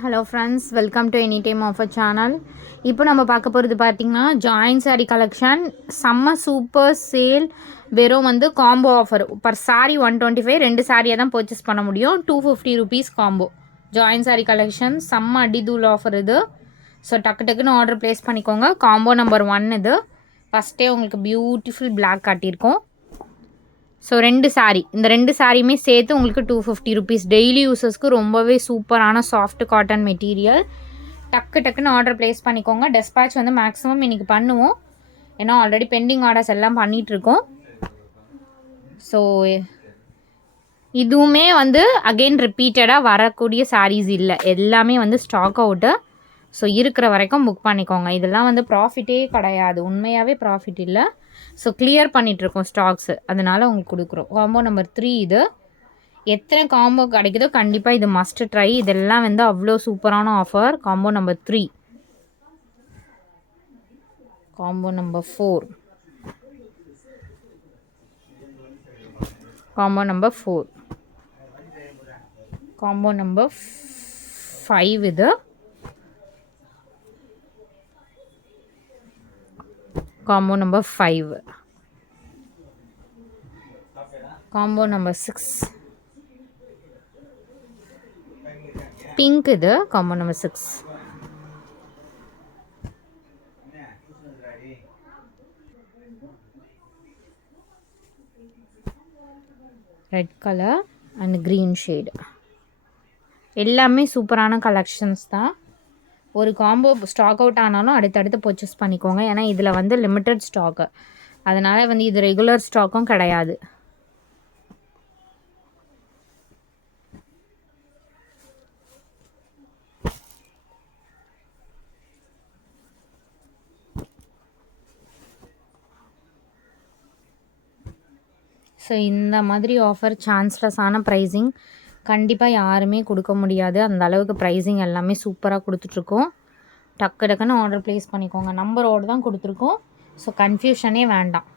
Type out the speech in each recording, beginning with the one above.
Hello friends, welcome to any time offer channel. இப்போ நம்ம பார்க்க போகிறது பார்த்திங்கன்னா ஜாயின் சாரீ கலெக்ஷன் செம்ம சூப்பர் சேல். வெறும் காம்போ ஆஃபர் பர் சாரீ 125, 2 சாரியை தான் பர்ச்சேஸ் பண்ண முடியும். 250 rupees காம்போ ஜாயின் சாரீ கலெக்ஷன் செம்ம அடிதூள் ஆஃபர் இது. ஸோ டக்குன்னு ஆர்டர் ப்ளேஸ் பண்ணிக்கோங்க. காம்போ நம்பர் 1 இது. ஃபஸ்ட்டே உங்களுக்கு பியூட்டிஃபுல் பிளாக் காட்டியிருக்கோம். ஸோ 2 சாரீ, இந்த 2 சாரியுமே சேர்த்து உங்களுக்கு 250 rupees. டெய்லி யூஸஸ்க்கு ரொம்பவே சூப்பரான சாஃப்ட் காட்டன் மெட்டீரியல். டக்குன்னு ஆர்டர் ப்ளேஸ் பண்ணிக்கோங்க. டெஸ்பேட்ச் மேக்ஸிமம் இன்றைக்கி பண்ணுவோம், ஏன்னா ஆல்ரெடி பெண்டிங் ஆர்டர்ஸ் எல்லாம் பண்ணிகிட்ருக்கோம். ஸோ இதுவுமே அகெயின் ரிப்பீட்டடாக வரக்கூடிய சாரீஸ் இல்லை, எல்லாமே ஸ்டாக் அவுட்டு. ஸோ இருக்கிற வரைக்கும் புக் பண்ணிக்கோங்க. இதெல்லாம் ப்ராஃபிட்டே கிடையாது, உண்மையாகவே ப்ராஃபிட் இல்லை. ஸோ கிளியர் பண்ணிகிட்ருக்கோம் ஸ்டாக்ஸு, அதனால் உங்களுக்கு கொடுக்குறோம். காம்போ நம்பர் 3 இது. எத்தனை காம்போ கிடைக்குதோ கண்டிப்பாக இது மஸ்ட் ட்ரை. இதெல்லாம் அவ்வளோ சூப்பரான offer. Combo number 3, combo number 4, combo number 4, combo number 5 இது. Combo number 5, combo number 6, pink இது. Combo number 6, red colour and green shade. எல்லாமே சூப்பரான கலெக்ஷன்ஸ் தான். ஒரு காம்போ ஸ்டாக் அவுட் ஆனாலும் அடுத்தடுத்து பர்ச்சேஸ் பண்ணிக்கோங்க, ஏன்னா இதில் லிமிட்டட் ஸ்டாக்கு, அதனால் இது ரெகுலர் ஸ்டாக்கும் கிடையாது. ஸோ இந்த மாதிரி ஆஃபர் சான்ஸ்லெஸ்ஸான ப்ரைஸிங் கண்டிப்பாக யாருமே கொடுக்க முடியாது. அந்த அளவுக்கு ப்ரைஸிங் எல்லாமே சூப்பராக கொடுத்துட்ருக்கோம். டக்குன்னு ஆர்டர் ப்ளேஸ் பண்ணிக்கோங்க. நம்பரோடு தான் கொடுத்துருக்கோம், ஸோ கன்ஃபியூஷனே வேண்டாம்.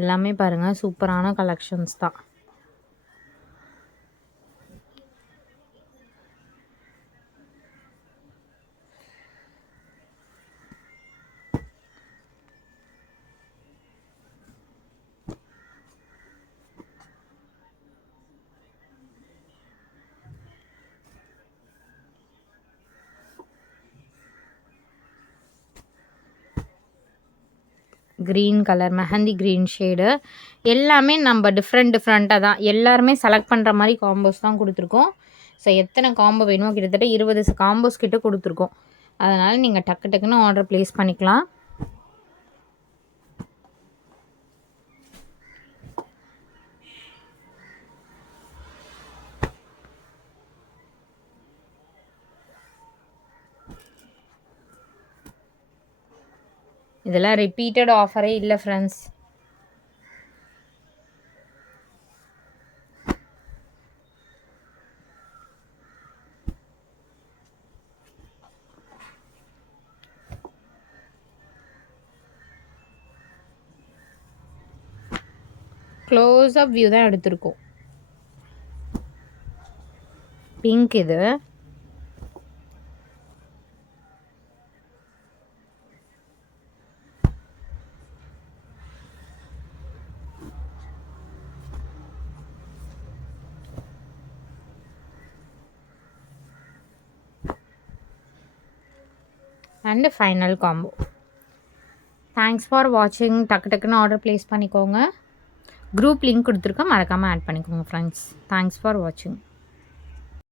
எல்லாமே பாருங்கள், சூப்பரான கலெக்ஷன்ஸ் தான். Green colour, mehndi green shade. எல்லாமே நம்ம டிஃப்ரெண்ட்டாக தான் எல்லாருமே செலக்ட் பண்ணுற மாதிரி காம்போஸ் தான் கொடுத்துருக்கோம். ஸோ எத்தனை காம்போ வேணுமோ கிட்டத்தட்ட 20 காம்போஸ் கிட்ட கொடுத்துருக்கோம். அதனால் நீங்கள் டக்குன்னு ஆர்டர் ப்ளேஸ் பண்ணிக்கலாம். இதெல்லாம் ரிப்பீட்டட் ஆஃபரே இல்லை ஃப்ரெண்ட்ஸ். க்ளோஸ் அப் வியூ தான் எடுத்திருக்கோம். பிங்க் இது. And final combo. Thanks for வாட்சிங். டக்குன்னு ஆர்டர் ப்ளேஸ் பண்ணிக்கோங்க. குரூப் லிங்க் கொடுத்துருக்கேன், மறக்காமல் ஆட் பண்ணிக்கோங்க ஃப்ரெண்ட்ஸ். தேங்க்ஸ் ஃபார் வாட்சிங்.